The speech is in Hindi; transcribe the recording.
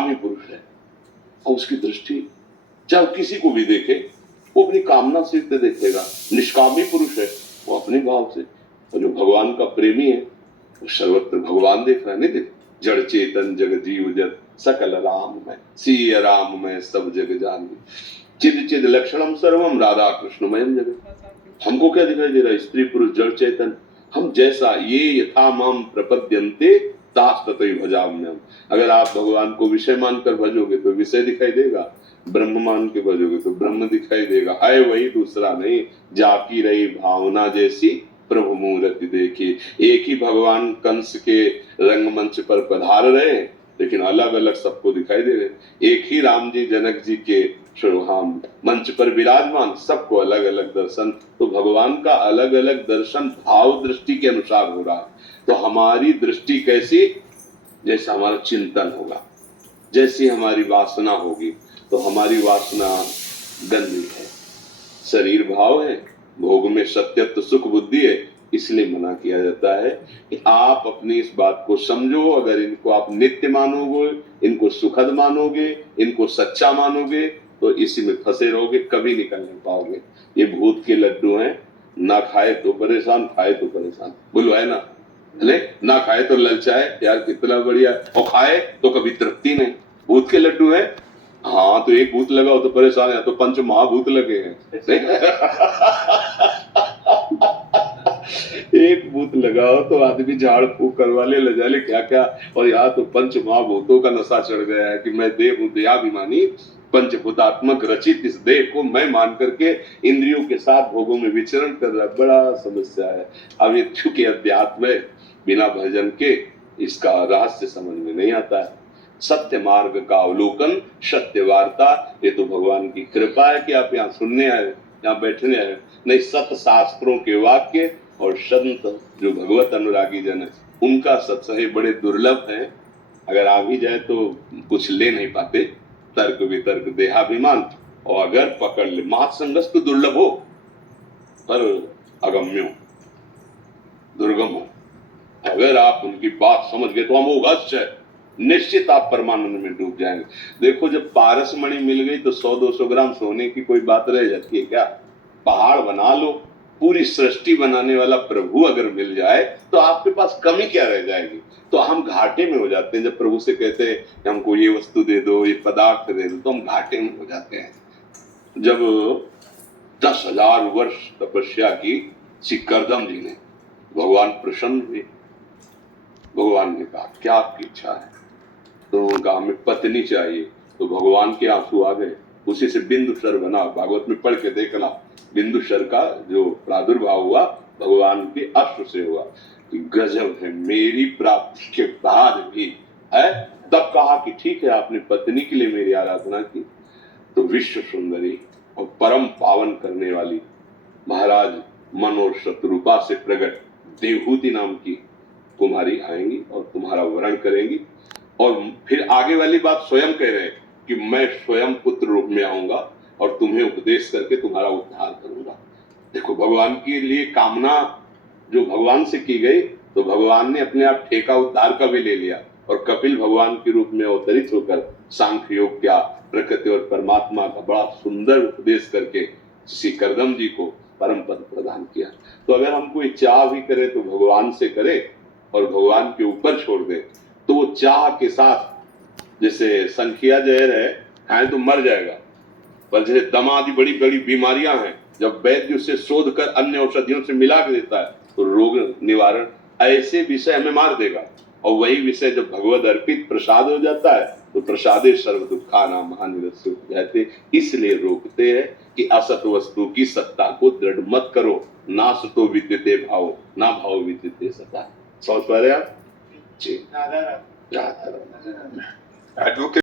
निष्कामी पुरुष है और उसकी दृष्टि चाहे किसी को भी देखे वो अपनी कामना से देखेगा। निष्कामी पुरुष है वो अपने भाव से, और जो भगवान का प्रेमी है वो सर्वत्र भगवान देख रहा है। नहीं देख, जड़ चेतन जग जीव जग सकल राम में सिय राम में सब जग जान चिद चिद लक्षणम सर्वम राधा कृष्णमयम जगत। हमको क्या दिखाई दे रहा है? स्त्री पुरुष जड़ चेतन। हम जैसा ये यथा माम प्रपद्यन्ते तास ततई भजाम्यहम्। अगर आप भगवान को विषय मानकर भजोगे तो विषय दिखाई देगा, ब्रह्म मान के भजोगे तो ब्रह्म दिखाई देगा। है वही, दूसरा नहीं। जाकी रही भावना जैसी प्रभु मूर्ति देखी। एक ही भगवान कंस के रंगमंच पर पधार रहे लेकिन अलग अलग सबको दिखाई दे रहे। एक ही राम जी जनक जी के हम मंच पर विराजमान, सबको अलग अलग दर्शन। तो भगवान का अलग अलग दर्शन भाव दृष्टि के अनुसार हो रहा है। तो हमारी दृष्टि कैसी? जैसा हमारा चिंतन होगा, जैसी हमारी वासना होगी। तो हमारी वासना गंदी है, शरीर भाव है, भोग में सत्यत्व सुख बुद्धि है। इसलिए मना किया जाता है कि आप अपनी इस बात को समझो। अगर इनको आप नित्य मानोगे, इनको सुखद मानोगे, इनको सच्चा मानोगे तो इसी में फंसे रहोगे, कभी निकल नहीं पाओगे। ये भूत के लड्डू हैं, ना खाए तो परेशान, खाए तो परेशान। बोलो है ना? ना खाए तो ललचाए, यार कितना बढ़िया, और खाए तो कभी तृप्ति नहीं। भूत के लड्डू है। हाँ, तो एक भूत लगाओ तो परेशान है, तो पंच महाभूत लगे हैं। एक भूत लगाओ तो आदमी झाड़ फूक करवा ले, ले जाले क्या क्या। और यहाँ तो पंच महाभूतों का नशा चढ़ गया है कि मैं देह हूँ, देहाभिमानी, पंचभूतात्मक रचित इस देह को मैं मान करके इंद्रियों के साथ भोगों में विचरण कर रहा। बड़ा समस्या है। अब ये चूंकि अध्यात्म है, बिना भजन के इसका रहस्य समझ में नहीं आता है। सत्य मार्ग का अवलोकन, सत्य वार्ता, ये तो भगवान की कृपा है कि आप यहाँ सुनने आए, यहाँ बैठने आए। नहीं, सत्य शास्त्रों के वाक्य और संत जो भगवत अनुरागी जन है उनका सत्संग बड़े दुर्लभ है। अगर आ भी जाए तो कुछ ले नहीं पाते, तर्क वितर्क देहाभिमान, और अगर पकड़ ले महासंगस तो दुर्लभ हो पर अगम्य हो, दुर्गम हो। अगर आप उनकी बात समझ गए तो अमोघ है, निश्चित आप परमानंद में डूब जाएंगे। देखो, जब पारस मणि मिल गई तो 100-200 ग्राम सोने की कोई बात रह जाती है क्या? पहाड़ बना लो, पूरी सृष्टि बनाने वाला प्रभु अगर मिल जाए तो आपके पास कमी क्या रह जाएगी? तो हम घाटे में हो जाते हैं। जब प्रभु से कहते हैं हमको ये वस्तु दे दो, ये पदार्थ दे दो, तो हम घाटे में हो जाते हैं। जब 10,000 वर्ष तपस्या की श्री करदम जी ने, भगवान प्रसन्न हुए। भगवान ने कहा क्या आपकी इच्छा है? तो उनका हमें पत्नी चाहिए। तो भगवान के आंसू आ गए, उसी से बिंदुसर बना। भागवत में पढ़ के देखना, बिंदुसर का जो प्रादुर्भाव हुआ भगवान के अश्रु से हुआ। गजब है, मेरी प्राप्ति के बाद भी है। तब कहा कि ठीक है, आपने पत्नी के लिए मेरी आराधना की तो विश्व सुंदरी और परम पावन करने वाली महाराज मनोर शत्रुपा से प्रकट देवहूति नाम की कुमारी आएंगी और तुम्हारा वरण करेंगी। और फिर आगे वाली बात स्वयं कह रहे हैं कि मैं स्वयं पुत्र रूप में आऊंगा और तुम्हें उपदेश करके तुम्हारा उद्धार करूंगा। देखो, भगवान के लिए कामना जो भगवान से की गई, तो भगवान ने अपने आप ठेका उद्धार का भी ले लिया और कपिल भगवान के रूप में अवतरित होकर सांख्य योग क्या, प्रकृति और परमात्मा का बड़ा सुंदर उपदेश करके श्री करदम जी को परम पद प्रदान किया। तो अगर हम कोई चाह भी करे तो भगवान से करे और भगवान के ऊपर छोड़ दे, तो वो चाह के साथ, जैसे संखिया जहर है, खाए तो मर जाएगा, पर जैसे दम आदि बड़ी बड़ी बीमारियां हैं, जब वैद्य उससे शोध कर अन्य औषधियों से मिला के देता है तो रोग निवारण, ऐसे विषय हमें मार देगा। और वही विषय जब भगवद अर्पित प्रसाद हो जाता है तो प्रसादे सर्व दुखानां महानिरस्य कहते। इसलिए रोकते हैं कि असत वस्तु की सत्ता को दृढ़ मत करो, ना सतो विद्यते भाव, ना भाव विद्यते सत्ता। समझ पा रहे आप जी? एडवोकेट